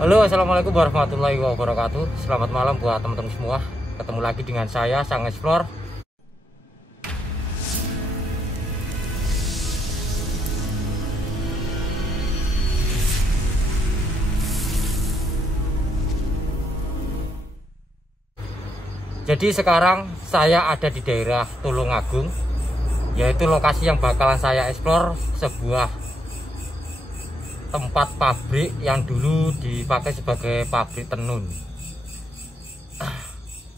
Halo, assalamualaikum warahmatullahi wabarakatuh. Selamat malam buat teman-teman semua. Ketemu lagi dengan saya, Sang Explore. Jadi sekarang saya ada di daerah Tulungagung, yaitu lokasi yang bakalan saya explore, sebuah tempat pabrik yang dulu dipakai sebagai pabrik tenun.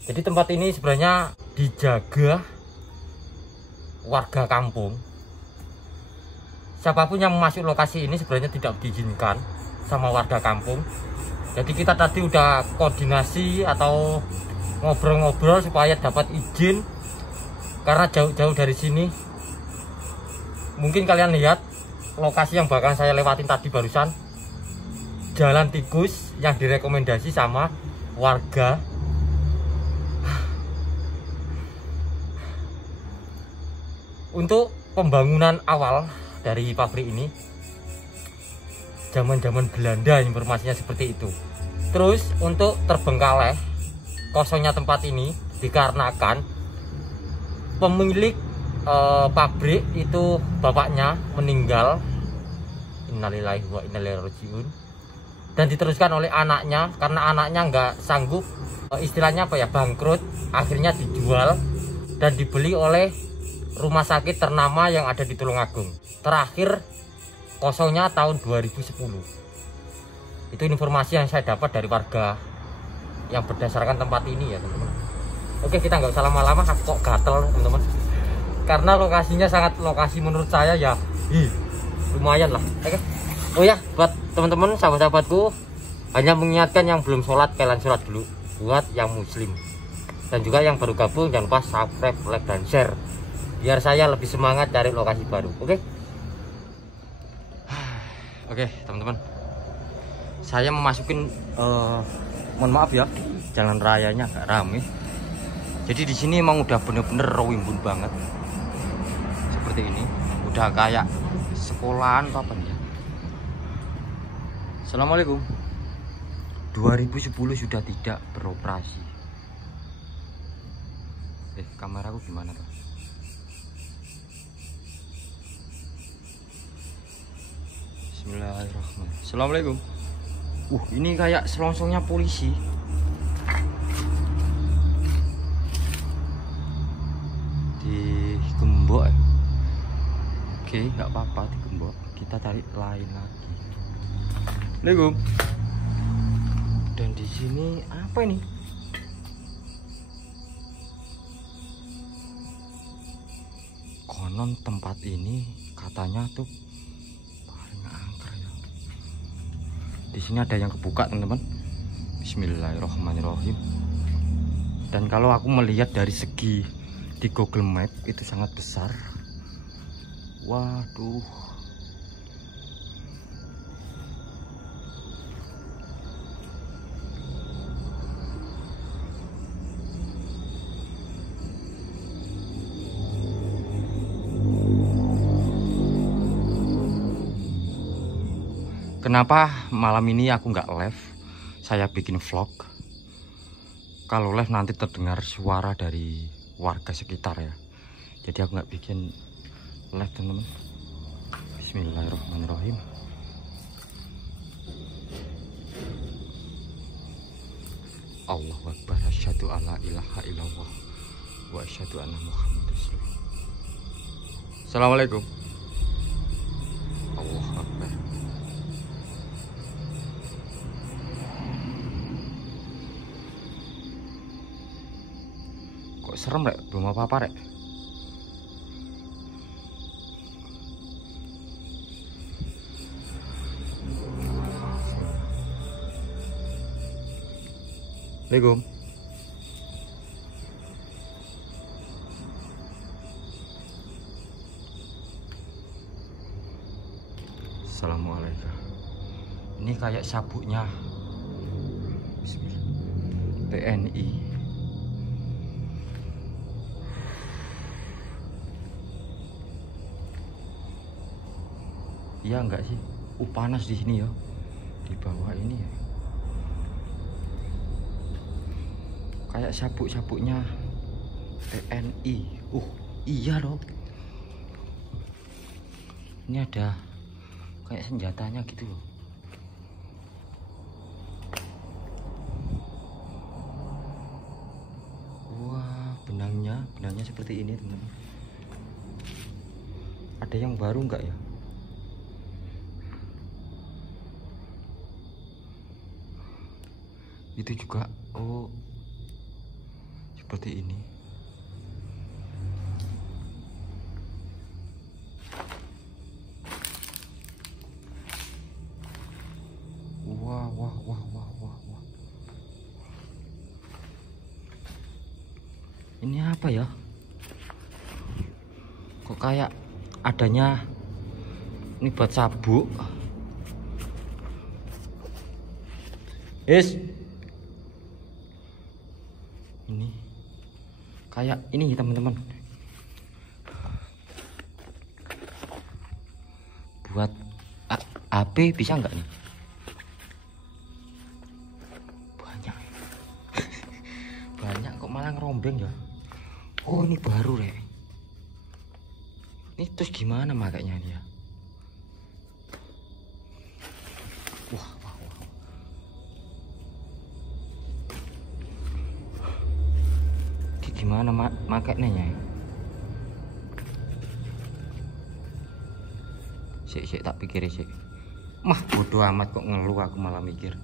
Jadi tempat ini sebenarnya dijaga warga kampung. Siapapun yang masuk lokasi ini sebenarnya tidak diizinkan sama warga kampung. Jadi kita tadi udah koordinasi atau ngobrol-ngobrol supaya dapat izin, karena jauh-jauh dari sini. Mungkin kalian lihat lokasi yang bakal saya lewatin tadi barusan, jalan tikus yang direkomendasi sama warga. Untuk pembangunan awal dari pabrik ini zaman-zaman Belanda, informasinya seperti itu. Terus untuk terbengkalai kosongnya tempat ini dikarenakan pemilik pabrik itu bapaknya meninggal, innalillahi wa inna ilaihi rajiun, dan diteruskan oleh anaknya karena anaknya nggak sanggup, istilahnya apa ya, bangkrut. Akhirnya dijual dan dibeli oleh rumah sakit ternama yang ada di Tulungagung. Terakhir kosongnya tahun 2010. Itu informasi yang saya dapat dari warga yang berdasarkan tempat ini ya teman-teman. Oke, kita nggak usah lama-lama, aku kok gatel teman-teman, karena lokasinya sangat, lokasi menurut saya ya lumayan lah. Oke. Oh ya, buat teman-teman sahabat-sahabatku, hanya mengingatkan yang belum sholat, kalian sholat dulu. Buat yang muslim dan juga yang baru gabung, jangan lupa subscribe, like, dan share biar saya lebih semangat cari lokasi baru. Oke. Oke teman-teman, saya memasukin mohon maaf ya, jalan rayanya agak rame. Jadi di sini emang udah bener-bener rimbun banget. Seperti ini, udah kayak sekolahan apa nih ya. Assalamualaikum. 2010 sudah tidak beroperasi. Kameraku gimana tuh? Bismillahirrahmanirrahim. Assalamualaikum. Ini kayak selongsongnya polisi. Digembok. Oke, nggak apa-apa digembok. Kita cari lain lagi. Assalamualaikum. Dan di sini apa ini? Konon tempat ini katanya tuh paling angker ya. Di sini ada yang kebuka teman-teman. Bismillahirrahmanirrahim. Dan kalau aku melihat dari segi di Google Map itu sangat besar. Waduh. Kenapa malam ini aku nggak live? Saya bikin vlog. Kalau live nanti terdengar suara dari warga sekitar ya. Jadi aku nggak bikin live teman-teman. Bismillahirrahmanirrahim. Allahu Akbar, asyhadu alla ilaha illallah wa asyhadu anna Muhammadar Rasulullah. Assalamualaikum. Allahu Akbar. Kok serem rek, belum apa-apa rek. Assalamualaikum. Assalamualaikum. Ini kayak sabuknya TNI. Iya enggak sih? Panas di sini ya. Di bawah ini ya. Kayak sabuk-sabuknya TNI. Iya loh. Ini ada kayak senjatanya gitu loh. Wah, benangnya seperti ini teman-teman. Ada yang baru enggak ya? Itu juga, oh seperti ini. Wah. Ini apa ya? Kok kayak adanya ini buat sabuk. Ini kayak ini teman-teman. Buat HP bisa nggak nih? Banyak kok malah ngerombeng ya. Oh ini baru rek. Ini terus gimana makanya dia? Wah. Ini gimana makanya ya? Sik tak pikir sik. Mah bodoh amat kok ngeluh, aku malah mikir.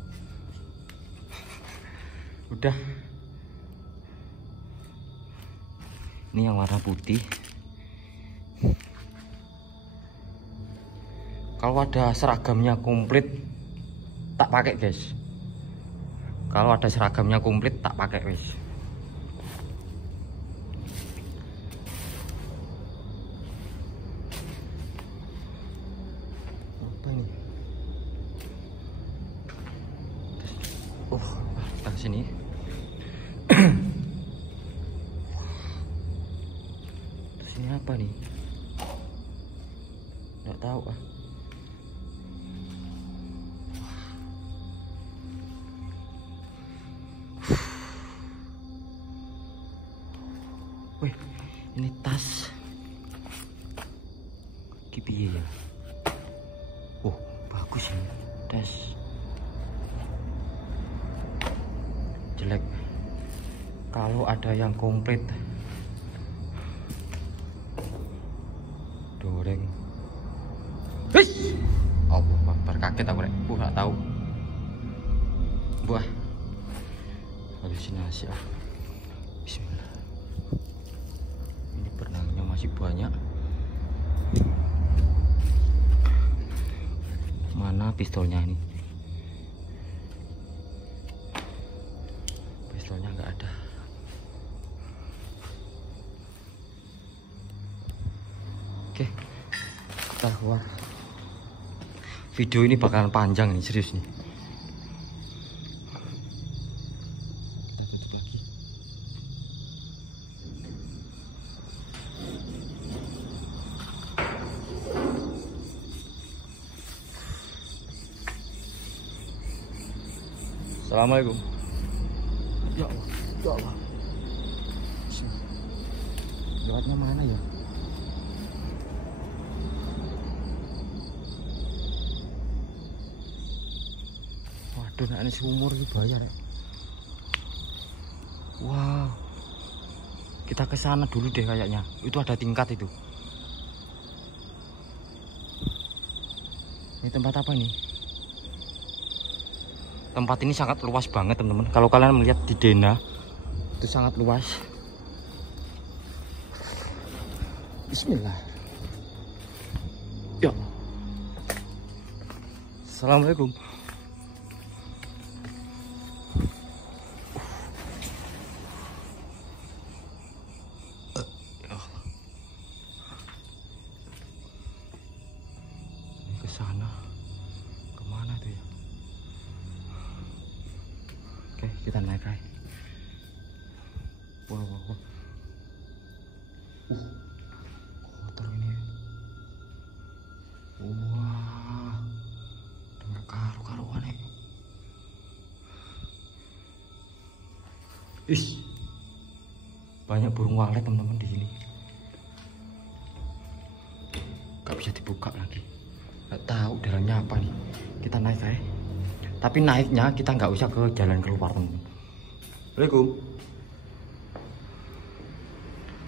Udah. Ini yang warna putih. Kalau ada seragamnya komplit tak pakai guys. Kalau ada seragamnya komplit tak pakai guys. Apa ini? Kita sini. Ini apa nih? Nggak tahu ah. Wih, ini tas. Kipi ya. Bagus ini tas. Jelek. Kalau ada yang komplit. Doreng. Allah Akbar, kaget aku rek. Nggak tahu. Buah. Halusinasi ah. Bismillah. Ini benangnya masih banyak. Mana pistolnya ini? Pistolnya nggak ada. Oke, kita keluar. Video ini bakalan panjang nih, serius nih. Assalamualaikum. Ya Allah, ya Allah. Lewatnya mana ya? Waduh, nek ini seumur iki bayar ya. Wow. Kita ke sana dulu deh kayaknya. Itu ada tingkat itu. Ini tempat apa nih? Tempat ini sangat luas banget teman-teman. Kalau kalian melihat di Dena itu sangat luas. Bismillah. Ya. Assalamualaikum. Ke sana. Kemana tuh ya? Oke, kita naik aja. Wow. Kotor ini. Wah. Dengan karu-karuan ya. Is, banyak burung walet teman-teman di sini. Gak bisa dibuka lagi. Gak tahu dalamnya apa nih. Kita naik ya. Tapi naiknya kita nggak usah ke jalan keluar teman. Assalamualaikum.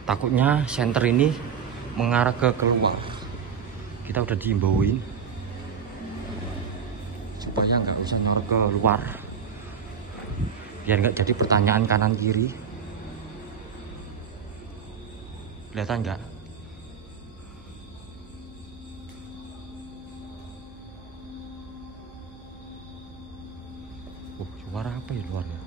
Takutnya senter ini mengarah ke keluar. Kita udah diimbauin supaya nggak usah nyor ke luar. Biar nggak jadi pertanyaan kanan kiri. Kelihatan nggak? Suara apa ya luarnya?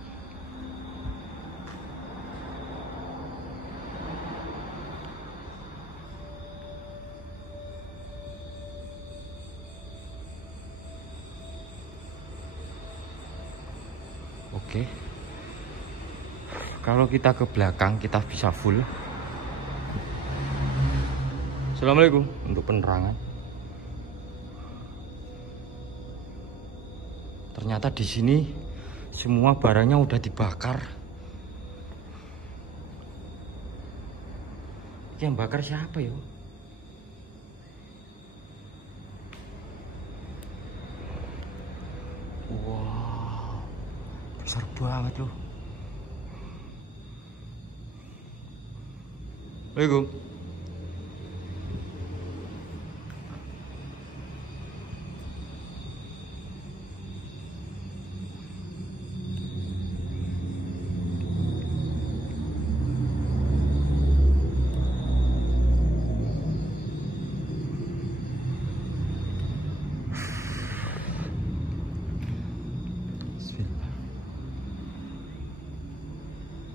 Oke. Kalau kita ke belakang kita bisa full. Assalamualaikum untuk penerangan. Ternyata di sini semua barangnya udah dibakar. Yang bakar siapa ya? Wow, besar banget loh. Assalamualaikum.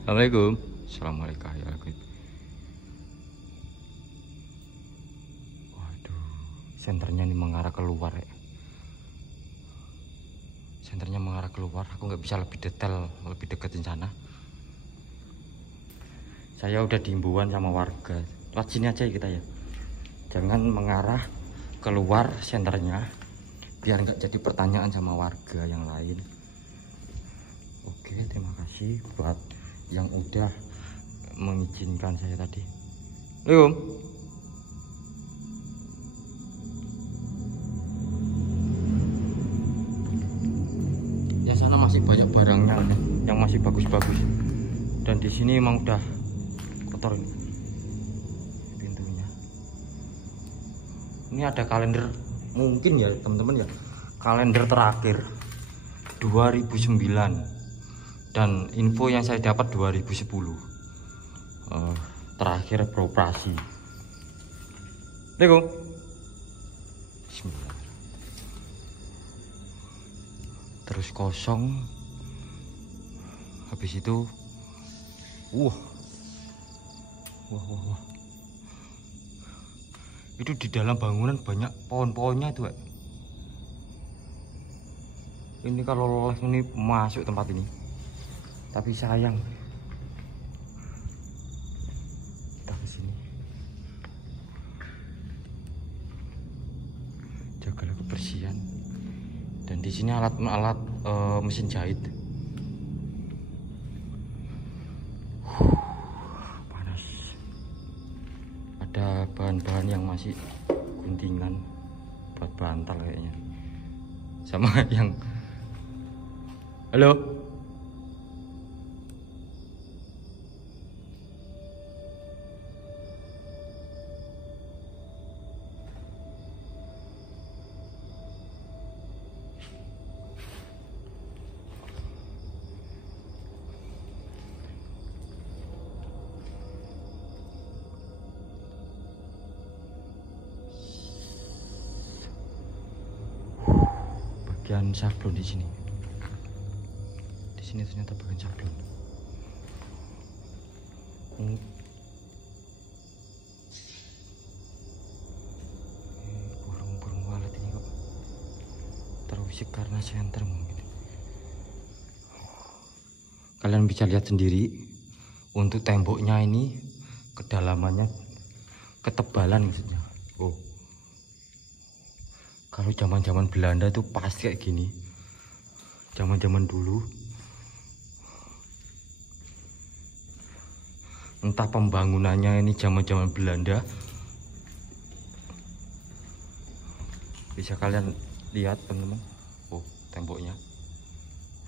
Assalamualaikum. Assalamualaikum. Waduh, senternya ini mengarah keluar ya. Senternya mengarah keluar. Aku nggak bisa lebih detail, lebih deketin sana. Saya udah diimbauan sama warga. Lewat sini aja ya kita ya. Jangan mengarah keluar senternya, biar nggak jadi pertanyaan sama warga yang lain. Oke, terima kasih buat yang udah mengizinkan saya tadi. Assalamualaikum. Ya sana masih banyak barangnya yang masih bagus-bagus. Dan di sini emang udah kotor ini pintunya. Ini ada kalender mungkin ya teman-teman ya. Kalender terakhir 2009. Dan info yang saya dapat 2010 terakhir beroperasi. Assalamualaikum. Bismillah. Terus kosong. Habis itu wah. Itu di dalam bangunan banyak pohon-pohonnya itu, Pak. Ini kalau lolos ini masuk tempat ini. Tapi sayang kita ke sini. Jagalah kebersihan. Dan di sini alat-alat mesin jahit. Panas. Ada bahan-bahan yang masih guntingan buat bantal kayaknya. Sama yang halo. Bagian sablon di sini. Di sini ternyata bagian sablon. Burung-burung walet ini kok terusik karena senter mungkin. Kalian bisa lihat sendiri untuk temboknya ini kedalamannya, ketebalan maksudnya. Oh. Kalau zaman-zaman Belanda itu pasti kayak gini. Zaman-zaman dulu. Entah pembangunannya ini zaman-zaman Belanda. Bisa kalian lihat teman-teman. Oh, temboknya.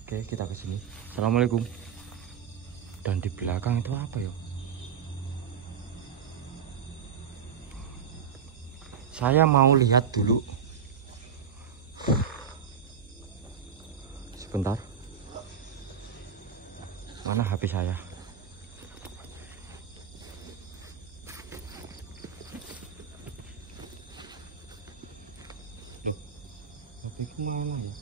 Oke, kita ke sini. Assalamualaikum. Dan di belakang itu apa ya? Saya mau lihat dulu. Sebentar. Mana HP saya? Loh, HP ku mana ya?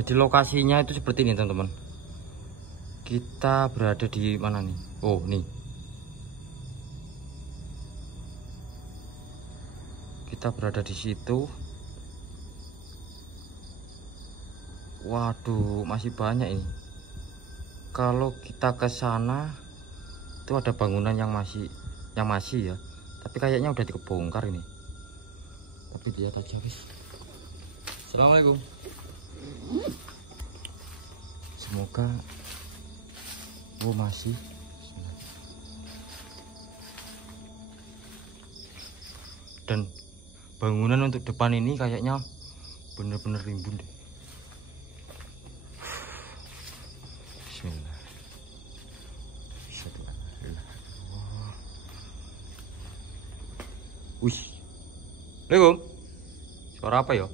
Jadi lokasinya itu seperti ini teman-teman. Kita berada di mana nih? Oh, nih. Kita berada di situ. Waduh, masih banyak ini. Kalau kita ke sana itu ada bangunan yang masih ya. Tapi kayaknya udah dibongkar ini. Tapi lihat aja wis. Assalamualaikum. Semoga masih. Dan bangunan untuk depan ini kayaknya bener-bener rimbun deh. Bismillah. Wih. Assalamualaikum. Suara apa ya?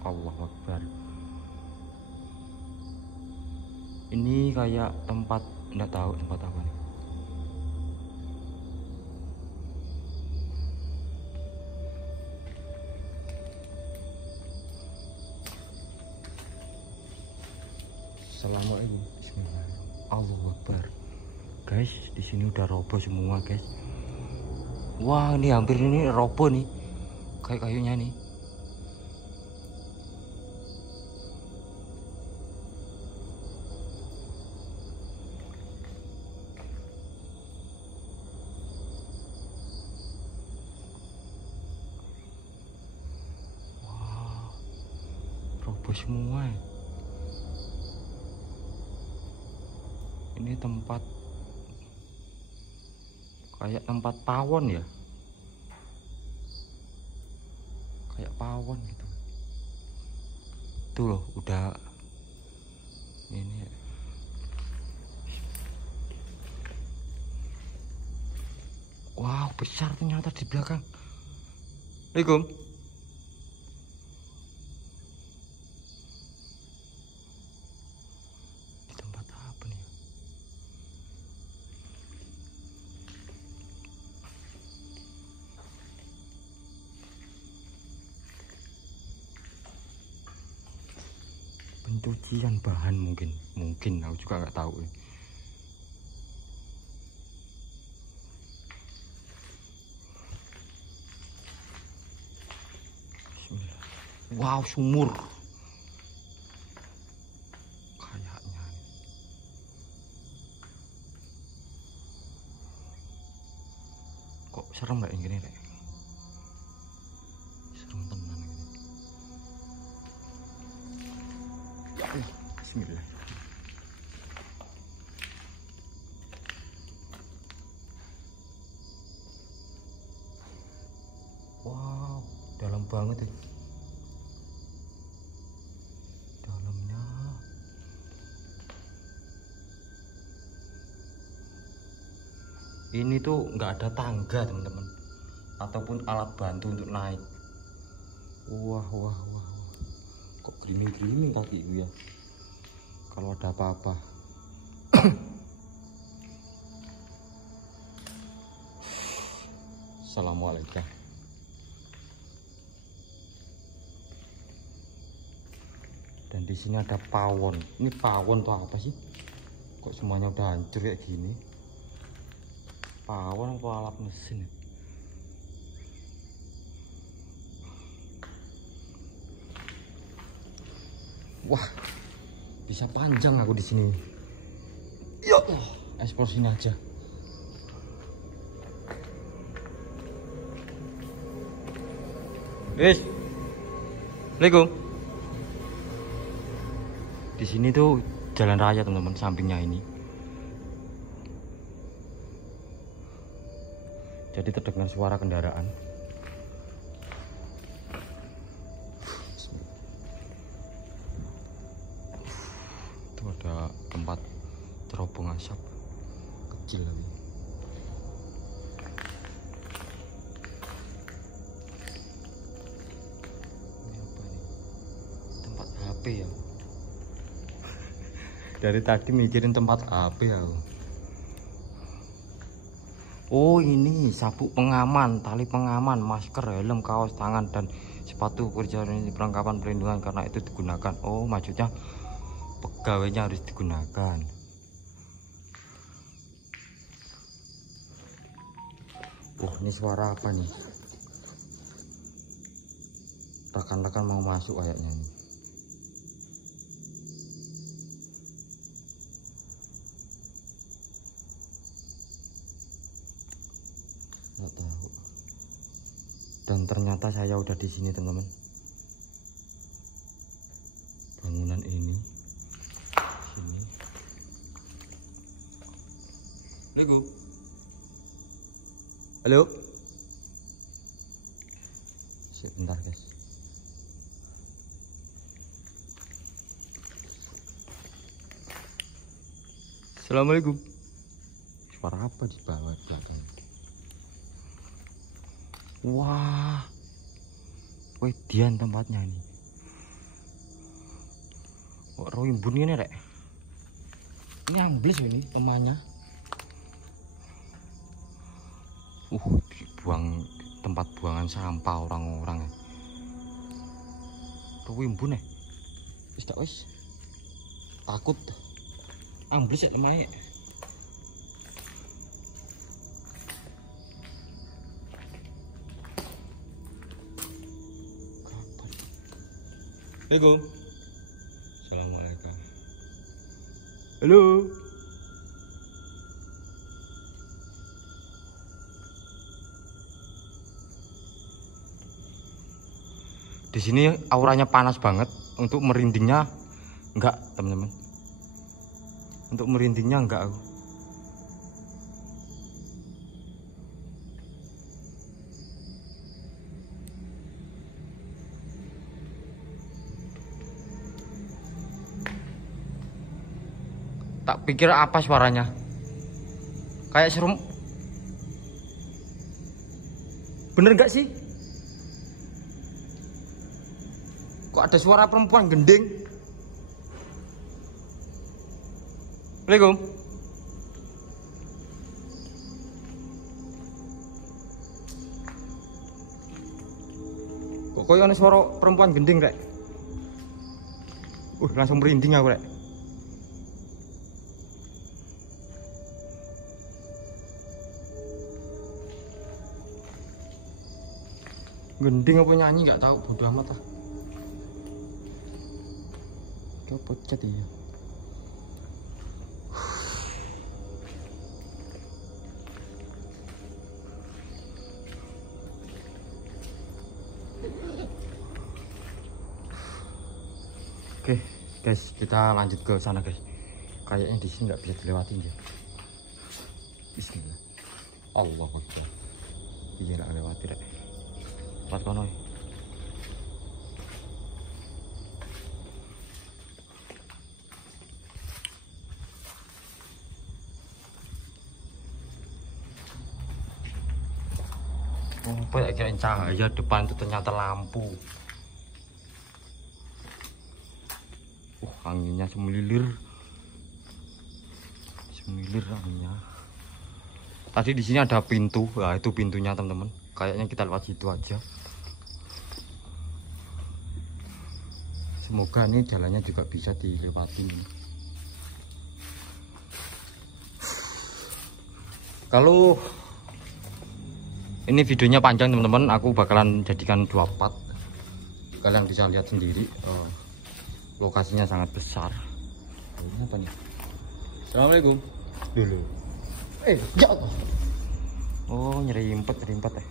Allahu Akbar. Ini kayak tempat, enggak tahu tempat apa nih. Assalamualaikum. Bismillahirrahmanirrahim. Allahu Akbar. Guys, di sini udah roboh semua, guys. Wah, ini hampir ini roboh nih. Kayak kayunya nih. Roboh semua. Ini tempat kayak tempat pawon ya, kayak pawon gitu. Tuh loh, udah ini. Wow, besar ternyata di belakang. Assalamualaikum. Pencucian bahan mungkin aku juga nggak tahu. Wow, sumur kayaknya. Kok serem nggak ini Rek? Serem tenan ini. Bismillah. Wow, dalam banget ya. Dalamnya. Ini tuh nggak ada tangga teman-teman, ataupun alat bantu untuk naik. Wah. Kok gerimis-gerimis kaki gue ya. Kalau ada apa-apa. Assalamualaikum. Dan di sini ada pawon. Ini pawon tuh apa sih? Kok semuanya udah hancur kayak gini? Pawon atau alat mesin? Wah, bisa panjang aku di sini. Ya, ekspor sini aja. Wes, Assalamualaikum. Di sini tuh jalan raya teman-teman, sampingnya ini. Jadi terdengar suara kendaraan. Itu ada tempat terobong asap kecil lagi. HP ya. Dari tadi mikirin tempat HP ya. Oh, ini sabuk pengaman, tali pengaman, masker, helm, kaos tangan dan sepatu kerja ini perlengkapan perlindungan karena itu digunakan. Oh, maksudnya pegawainya harus digunakan. Oh, ini suara apa nih? Rekan-rekan mau masuk kayaknya nih. Nggak tahu. Dan ternyata saya udah di sini teman-teman. Bangunan ini. Sini. Halo. Halo. Sebentar guys. Assalamualaikum. Suara apa di bawah belakang? Wah, wedian tempatnya ini. Kok rimbun ini rek? Ini ambles ini temannya. Dibuang tempat buangan sampah orang-orang. Rimbun ya? Wis tak wis. Takut. Ambles ya temannya. Assalamualaikum. Assalamualaikum. Halo. Di sini auranya panas banget. Untuk merindingnya enggak, teman-teman. Untuk merindingnya enggak aku. Tak pikir apa suaranya? Kayak serem. Bener nggak sih? Kok ada suara perempuan gending? Assalamualaikum. Kok ada suara perempuan gending rek? Langsung merinding aku rek. Gending apa nyanyi nggak tahu, bodo amat lah. Kita pecet ya. Oke guys, kita lanjut ke sana guys. Kayaknya di sini nggak bisa dilewatin ya. Bismillah. Allah Akbar. Iya nggak lewati rek. Pat kono. Oh, kira cahaya depan itu ternyata lampu. Anginnya semelilir. Semelilir anginnya. Tadi di sini ada pintu. Nah, itu pintunya, teman-teman. Kayaknya kita lewat situ aja. Semoga ini jalannya juga bisa dilewati. Kalau ini videonya panjang teman-teman, aku bakalan jadikan 2 part. Kalian bisa lihat sendiri. lokasinya sangat besar. Ini apa nih? Assalamualaikum. Dulu. Ya Allah. Oh, nyerimpet ya.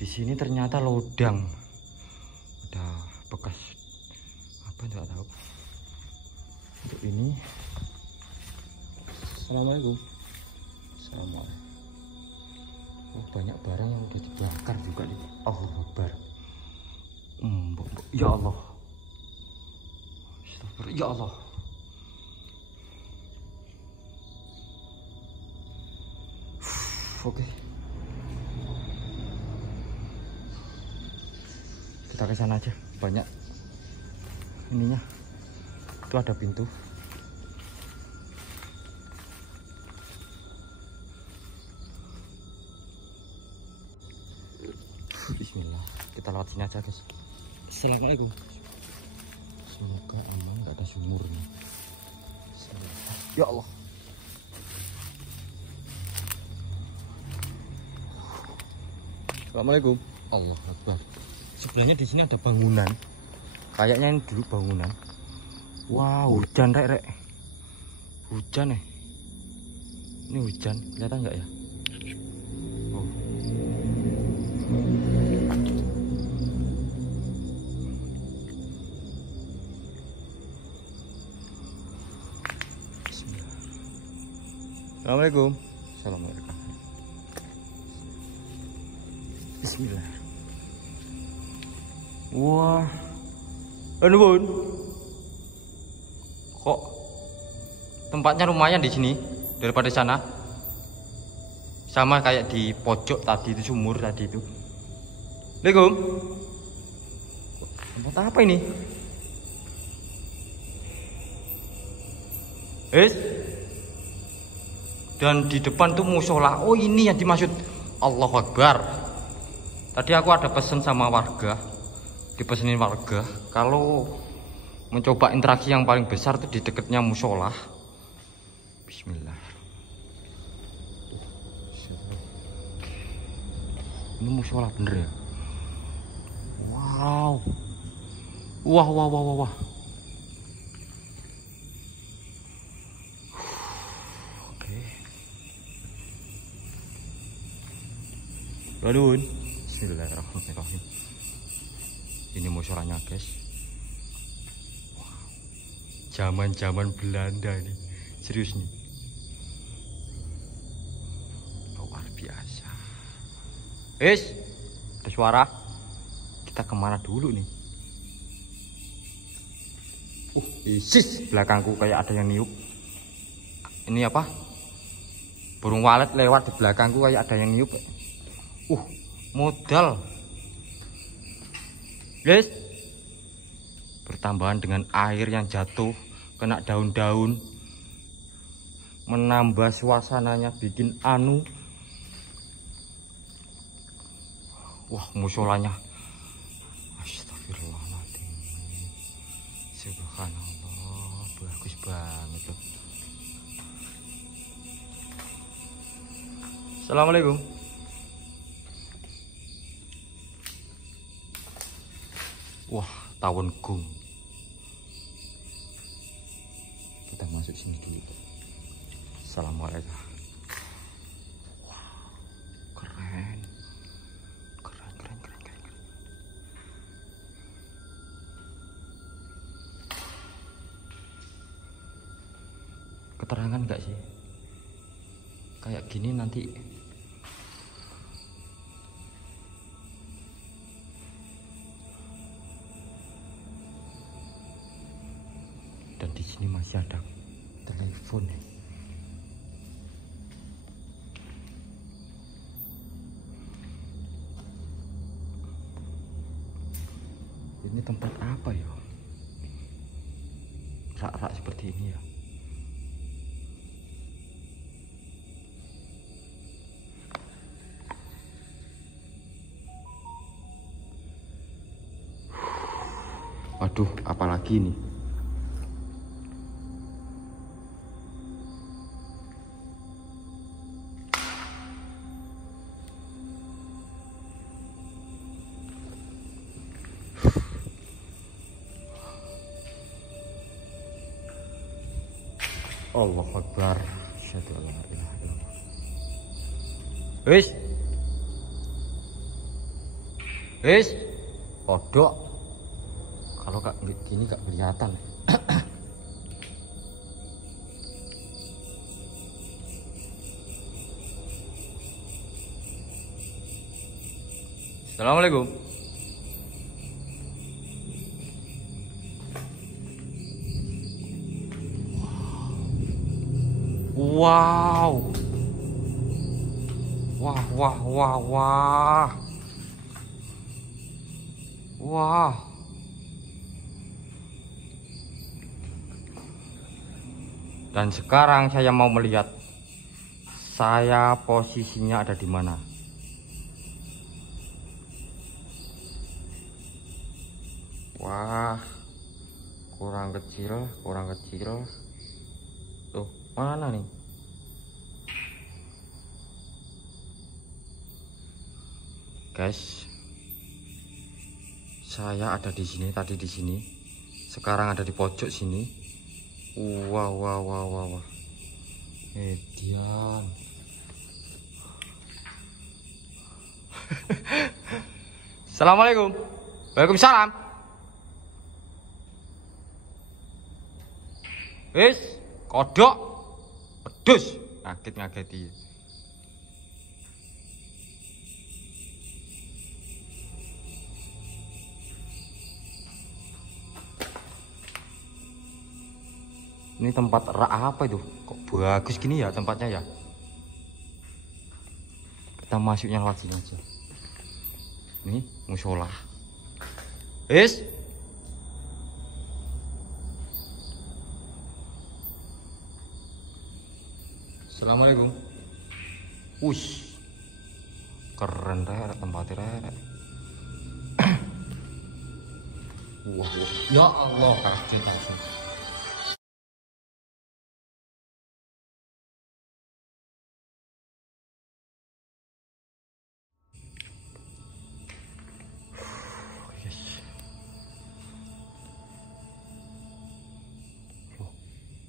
Di sini ternyata lodang. Ada bekas apa enggak tahu. Untuk ini. Assalamualaikum. Assalamualaikum. Oh, banyak barang yang udah dibakar juga nih. Allahu Akbar. Ya Allah. Astagfirullah. Ya Allah. Oke. Kita ke sana aja. Banyak ininya. Itu ada pintu. Bismillah. Kita lewat sini aja, guys. Assalamualaikum. Semoga aman, nggak ada sumur nih. Ya Allah. Assalamualaikum. Allah Akbar. Sebelahnya di sini ada bangunan. Kayaknya ini dulu bangunan. Wow, hujan rek. Hujan nih. Ini hujan, kelihatan nggak ya? Oh. Assalamualaikum. Assalamualaikum. Bismillah. Wah. Bun. Kok tempatnya lumayan di sini daripada sana? Sama kayak di pojok tadi itu, sumur tadi itu. Assalamualaikum. Tempat apa ini? Dan di depan tuh musola. Oh, ini yang dimaksud. Allahu Akbar. Tadi aku ada pesan sama warga. Dipesenin warga kalau mencoba interaksi yang paling besar tuh di dekatnya musola. Bismillah. Ini musola bener ya? Wow. Wah. Balun. Bismillahirrahmanirrahim. Ini musolanya, guys. Wow. Zaman Belanda nih. Serius nih. Luar biasa. Ada suara. Kita kemana dulu nih? Belakangku kayak ada yang niup. Ini apa? Burung walet lewat di belakangku kayak ada yang niup. Modal. Guys. Bertambahan dengan air yang jatuh kena daun-daun, menambah suasananya, bikin anu. Wah, musolanya. Astagfirullahaladzim. Subhanallah, bagus banget loh. Assalamualaikum. Wah, tawon gung. Kita masuk sini dulu. Assalamualaikum. Wah, keren. Keterangan enggak sih? Kayak gini nanti dan di sini masih ada telepon. Ini tempat apa ya? Rak-rak seperti ini ya. Waduh, apalagi nih? Allahu Akbar. Asyhadu an la ilaha illallah. Wis. Wis. Kodok. Kalau gak gini gak kelihatan. Assalamualaikum. Wow. Wah, wah, wah, wah. Wah. Dan sekarang saya mau melihat saya posisinya ada di mana. Wah, kurang kecil, kurang kecil. Tuh, mana nih? Guys, saya ada di sini, tadi di sini. Sekarang ada di pojok sini. Wah, wah, wah, wah, wah. Diam. Assalamualaikum. Waalaikumsalam. Wis, kodok. Pedus, ngaget-ngageti. Ini tempat rak apa itu? Kok bagus gini ya tempatnya ya? Kita masuknya lewat sini aja. Ini musola. Wis. Assalamualaikum. Wush. Keren rek tempatnya rek. Wah, ya Allah, kaget aku.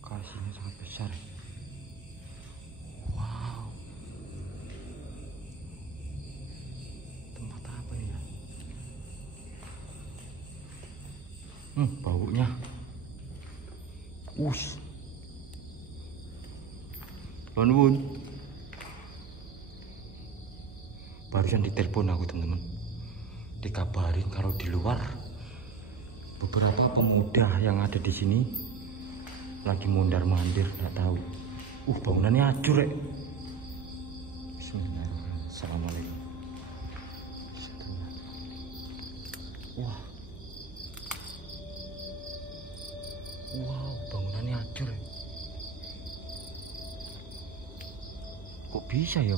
Lokasinya sangat besar. Wow. Tempat apa ini ya? Baunya. Bun. Barusan ditelepon aku teman-teman. Dikabarin kalau di luar beberapa pemuda yang ada di sini lagi mondar-mandir, nggak tahu. Bangunannya hancur rek. Bismillahirrahmanirrahim. Assalamualaikum. Wah. Wow, bangunannya hancur rek. Kok bisa ya?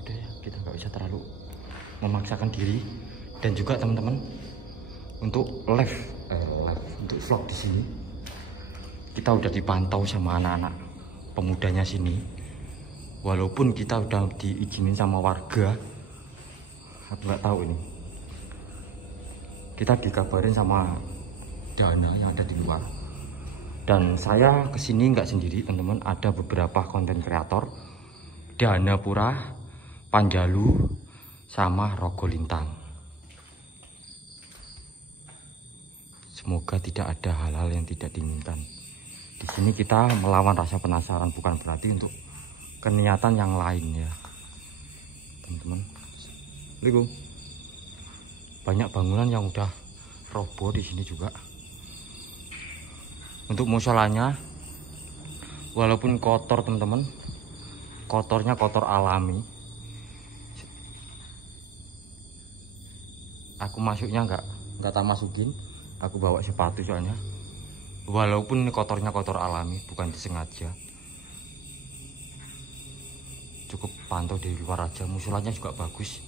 Udah ya, kita nggak bisa terlalu memaksakan diri, dan juga teman-teman untuk live untuk vlog di sini. Kita udah dipantau sama anak-anak pemudanya sini. Walaupun kita udah diizinin sama warga, aku nggak tahu ini. Kita dikabarin sama Dana yang ada di luar. Dan saya kesini nggak sendiri teman-teman, ada beberapa konten kreator, Dana Pura, Panjalu, sama Rogo Lintang. Semoga tidak ada hal-hal yang tidak diinginkan. Di sini kita melawan rasa penasaran, bukan berarti untuk keniatan yang lain ya, teman-teman. Assalamualaikum. Banyak bangunan yang udah roboh di sini juga. Untuk musolanya, walaupun kotor teman-teman, kotornya kotor alami. Aku masuknya nggak tak masukin, aku bawa sepatu soalnya. Walaupun kotornya kotor alami, bukan disengaja. Cukup pantau dari luar aja, musolanya juga bagus.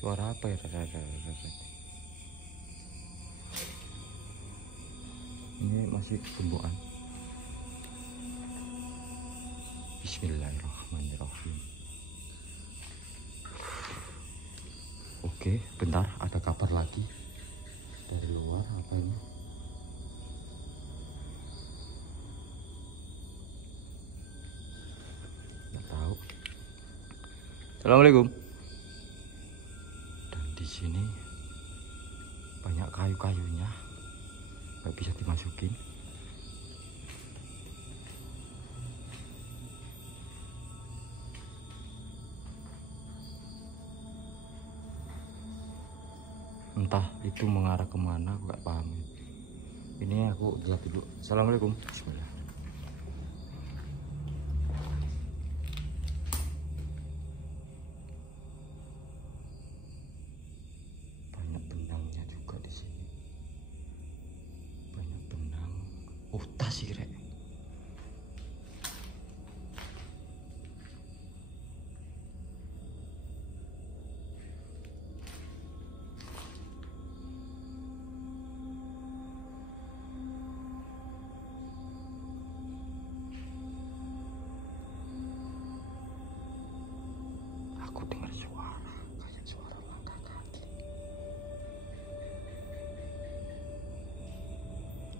Suara apa ya? Ini masih gembokan. Bismillahirrahmanirrahim. Oke, bentar, ada kabar lagi dari luar. Apa ini? Nggak tahu. Assalamualaikum. Dan di sini banyak kayu-kayunya, nggak bisa dimasukin. Entah itu mengarah kemana, aku nggak paham. Ini aku lihat dulu. Assalamualaikum. Bismillah. Banyak benangnya juga di sini. Banyak benang. Oh, tas sih, Rek. Aku dengar suara, kayak suara langkah kaki.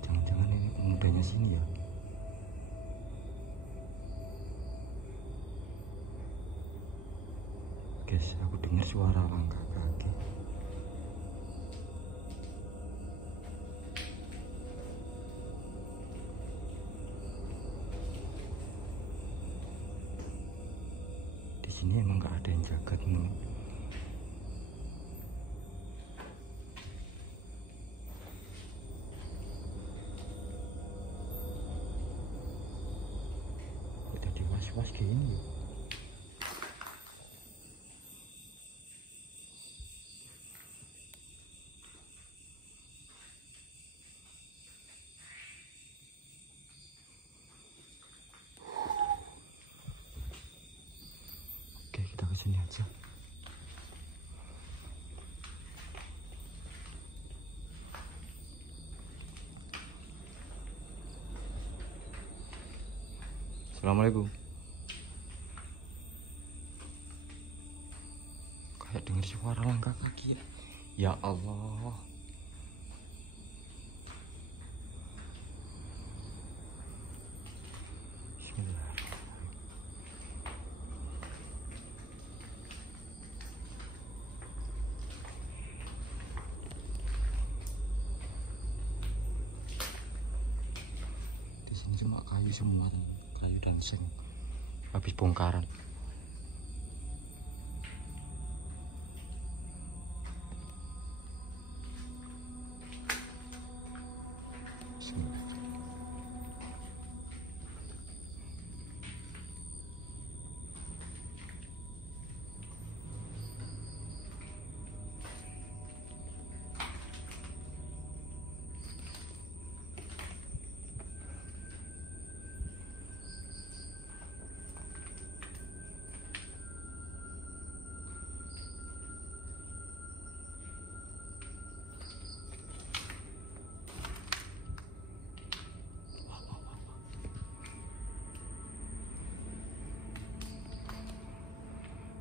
Jangan-jangan ini pemudanya sini ya. Guys, aku dengar suara langkah kaki. Di sini emang nggak ada yang jaga, teman. Kita was-was gini. Oke, kita ke sini aja. Assalamualaikum. Kayak dengar suara langkah kaki. Ya Allah. Bismillah. Di sini cuma kayu semua, kayu dan seng. Habis bongkaran. Bismillah.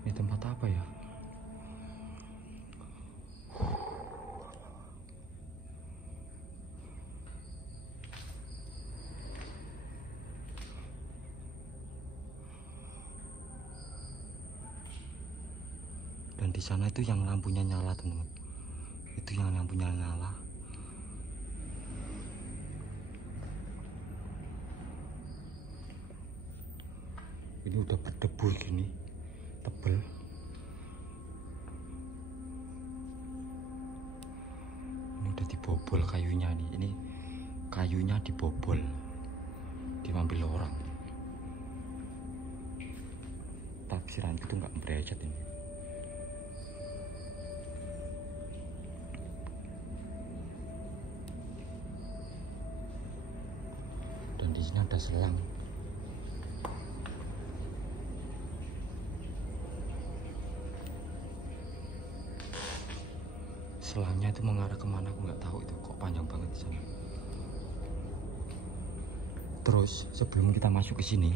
Ini tempat apa ya? Dan di sana itu yang lampunya nyala, teman-teman. Itu yang lampunya nyala. Ini udah berdebu gini, tebel. Ini udah dibobol kayunya nih. Ini kayunya dibobol, diambil orang. Tafsiranku tuh nggak berejat ini. Dan di sini ada selang. Selangnya itu mengarah kemana aku nggak tahu, itu kok panjang banget di sana. Terus sebelum kita masuk ke sini,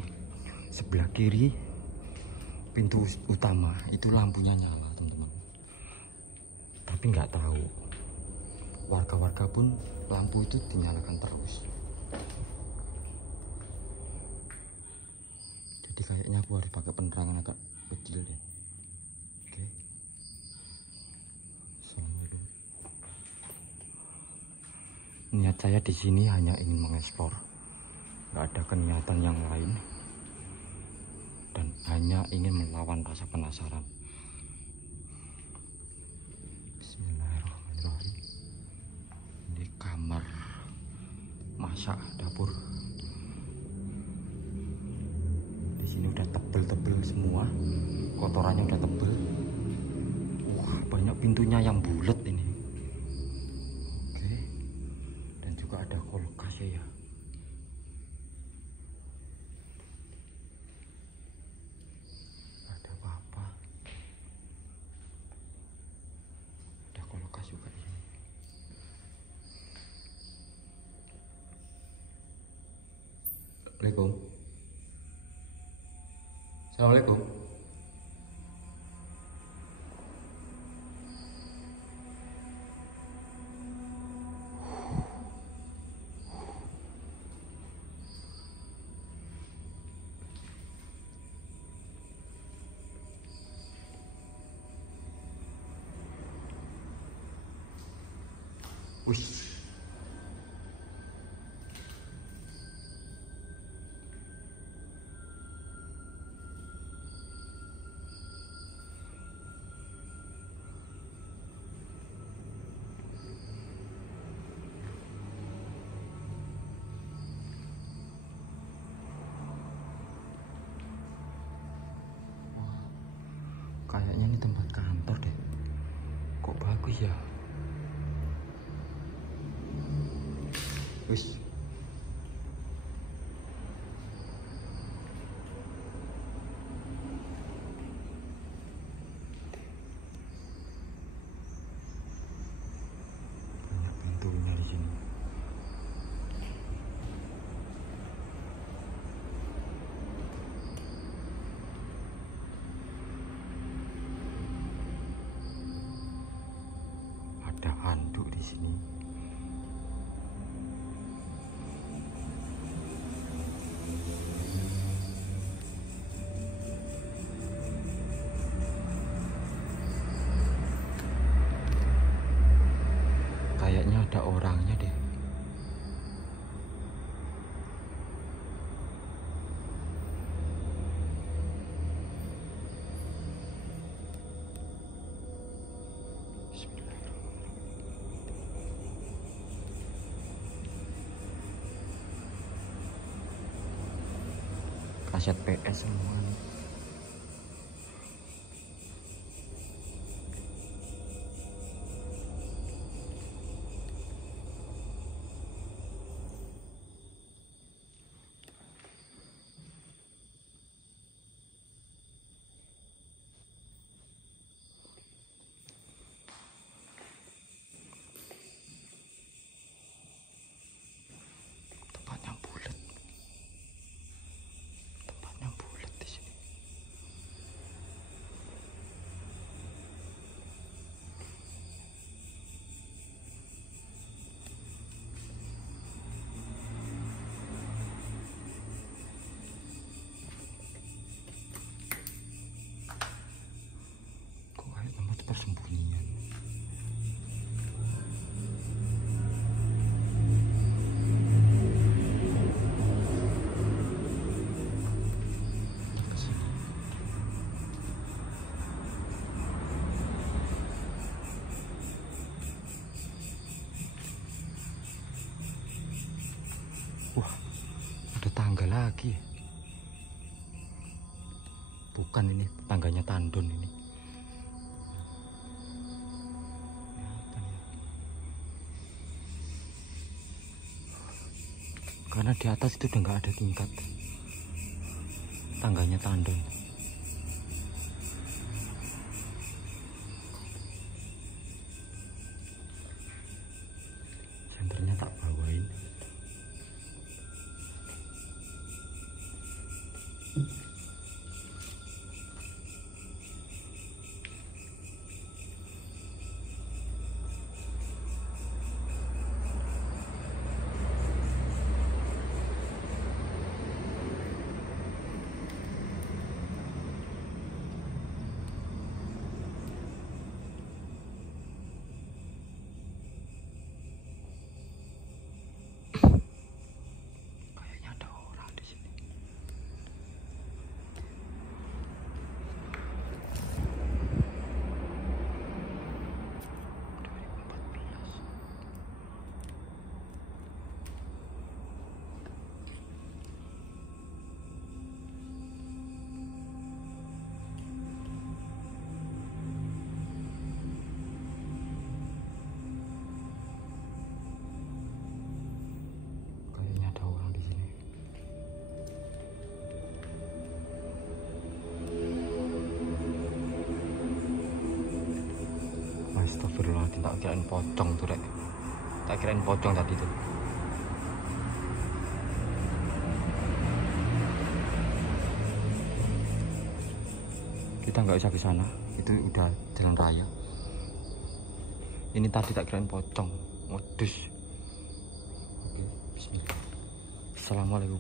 sebelah kiri pintu utama itu lampunya nyala, teman-teman. Tapi nggak tahu, warga-warga pun lampu itu dinyalakan terus. Jadi kayaknya aku harus pakai penerangan agak kecil deh. Oke. Assalamualaikum. Niat saya di sini hanya ingin mengeksplor, nggak ada keniatan yang lain, dan hanya ingin melawan rasa penasaran. Bismillahirrahmanirrahim. Ini kamar masak dapur. Di sini udah tebel-tebel semua, kotorannya udah tebel. Banyak pintunya yang bulat ini. Oke. Dan juga ada kulkas ya. Ada apa-apa. Ada kulkas juga di sini. Assalamualaikum. Assalamualaikum. Wih. Kayaknya ini tempat kantor deh. Kok bagus ya? Wis. Banyak pintunya di sini. Ada handuk di sini. Kayaknya ada orangnya deh. Kaset PS semua nih. Tempatnya bulat. Tempatnya bulat di sini. Kok kayak tempat persembunyian? Wah, ada tangga lagi. Bukan, ini tangganya tandon ini. Apa nih? Karena di atas itu udah nggak ada tingkat. Tangganya tandon. Senternya tak bawain. tak kirain pocong tuh rek. Tak kirain pocong tadi tuh. Kita nggak usah ke sana, itu udah jalan raya. Ini tadi tak kirain pocong, modus. Oke, bismillah. Assalamualaikum.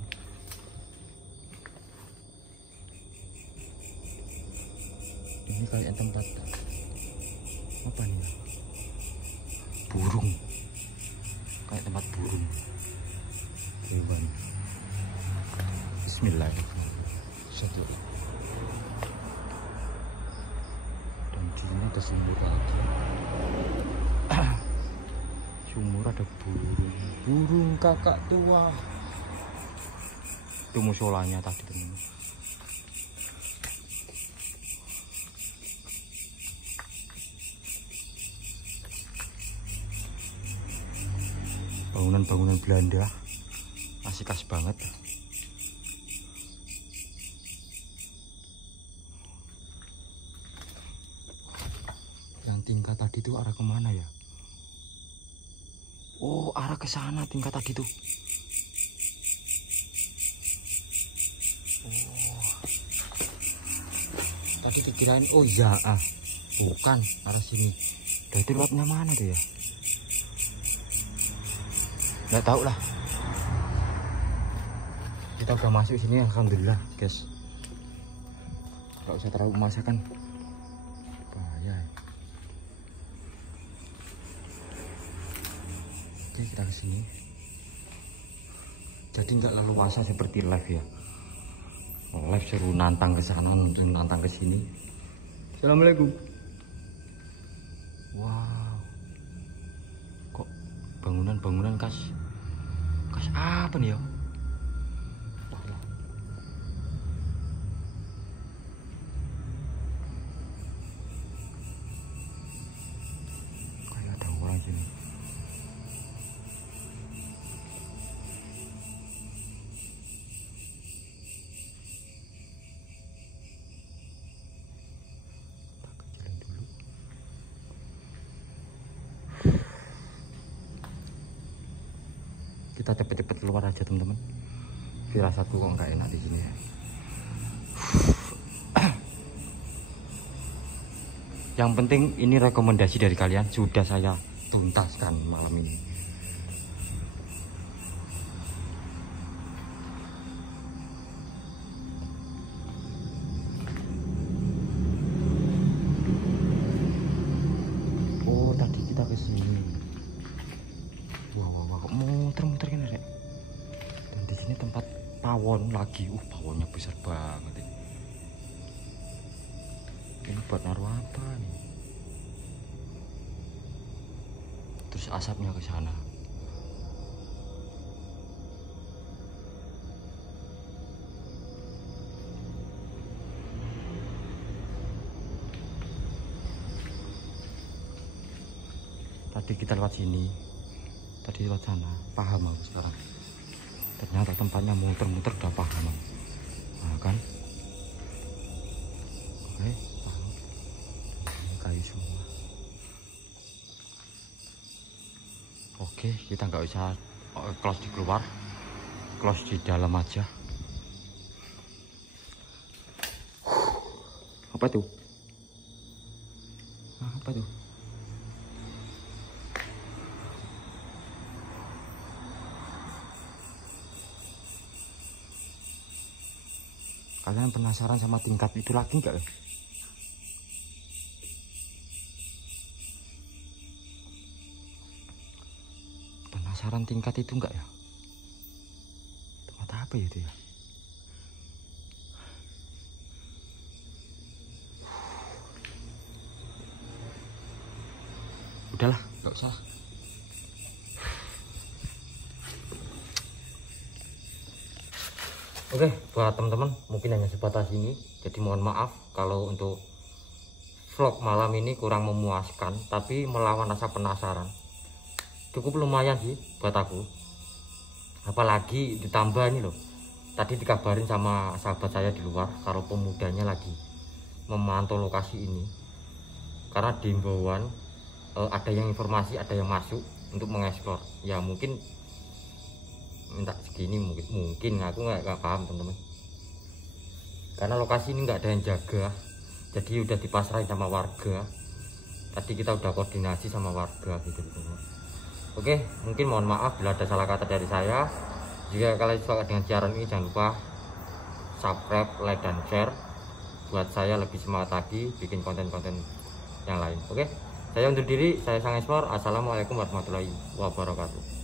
Ini kayak tempat apa nih? Burung, kayak tempat burung. Hewan. Bismillahirrahmanirrahim. Dan di sini ada sumur lagi. Sumur ada burung kakak tua. Itu musolanya tadi teman. Bangunan-bangunan Belanda masih khas banget. Yang tingkat tadi itu arah kemana ya? Oh, arah ke sana tingkat tadi tuh. Oh, tadi dikirain oh iya bukan arah sini. Dari lewatnya mana tuh ya? Nggak tahu lah. Kita udah masuk sini, alhamdulillah guys. Nggak usah terlalu memaksakan, bahaya. Oke, kita ke sini. Jadi nggak lalu masa seperti live ya. Live seru nantang ke sana, nantang ke sini. Assalamualaikum. Wow, kok bangunan-bangunan khas apa nih ya? Kayak ada orang sini. Kita kecilin dulu. Kita cepet-cepet keluar aja teman-teman. Firasatku kok nggak enak di sini ya. Yang penting ini rekomendasi dari kalian sudah saya tuntaskan malam ini. Oh, tadi kita ke sini. Wah, kok muter-muter kan rek. Dan di sini tempat pawon lagi. Pawonnya besar banget ini. Ini buat naruh apa nih? Terus asapnya ke sana. Tadi kita lewat sini, tadi lewat sana. Paham aku sekarang. Ternyata tempatnya muter-muter udah paham aku. Nah kan? Oke, paham. Ini kayu semua. Oke, kita nggak usah close di keluar, close di dalam aja. Apa tuh? Apa tuh? Kalian penasaran sama tingkat itu lagi nggak? Penasaran tingkat itu enggak ya? Tempat apa ya itu ya? Udahlah, nggak usah. Oke, buat teman-teman mungkin hanya sebatas ini. Jadi mohon maaf kalau untuk vlog malam ini kurang memuaskan, tapi melawan rasa penasaran. Cukup lumayan sih buat aku. Apalagi ditambah ini loh. Tadi dikabarin sama sahabat saya di luar kalau pemudanya lagi memantau lokasi ini. Karena di himbauan ada yang informasi, ada yang masuk untuk mengeksplor. Ya mungkin minta segini, mungkin aku nggak paham teman-teman, karena lokasi ini nggak ada yang jaga, jadi udah dipasrahin sama warga. Tadi kita udah koordinasi sama warga gitu teman-teman. Oke, mungkin mohon maaf bila ada salah kata dari saya. Jika kalian suka dengan siaran ini, jangan lupa subscribe, like, dan share buat saya lebih semangat lagi bikin konten-konten yang lain. Oke, saya undur diri, saya Sang Explore. Assalamualaikum warahmatullahi wabarakatuh.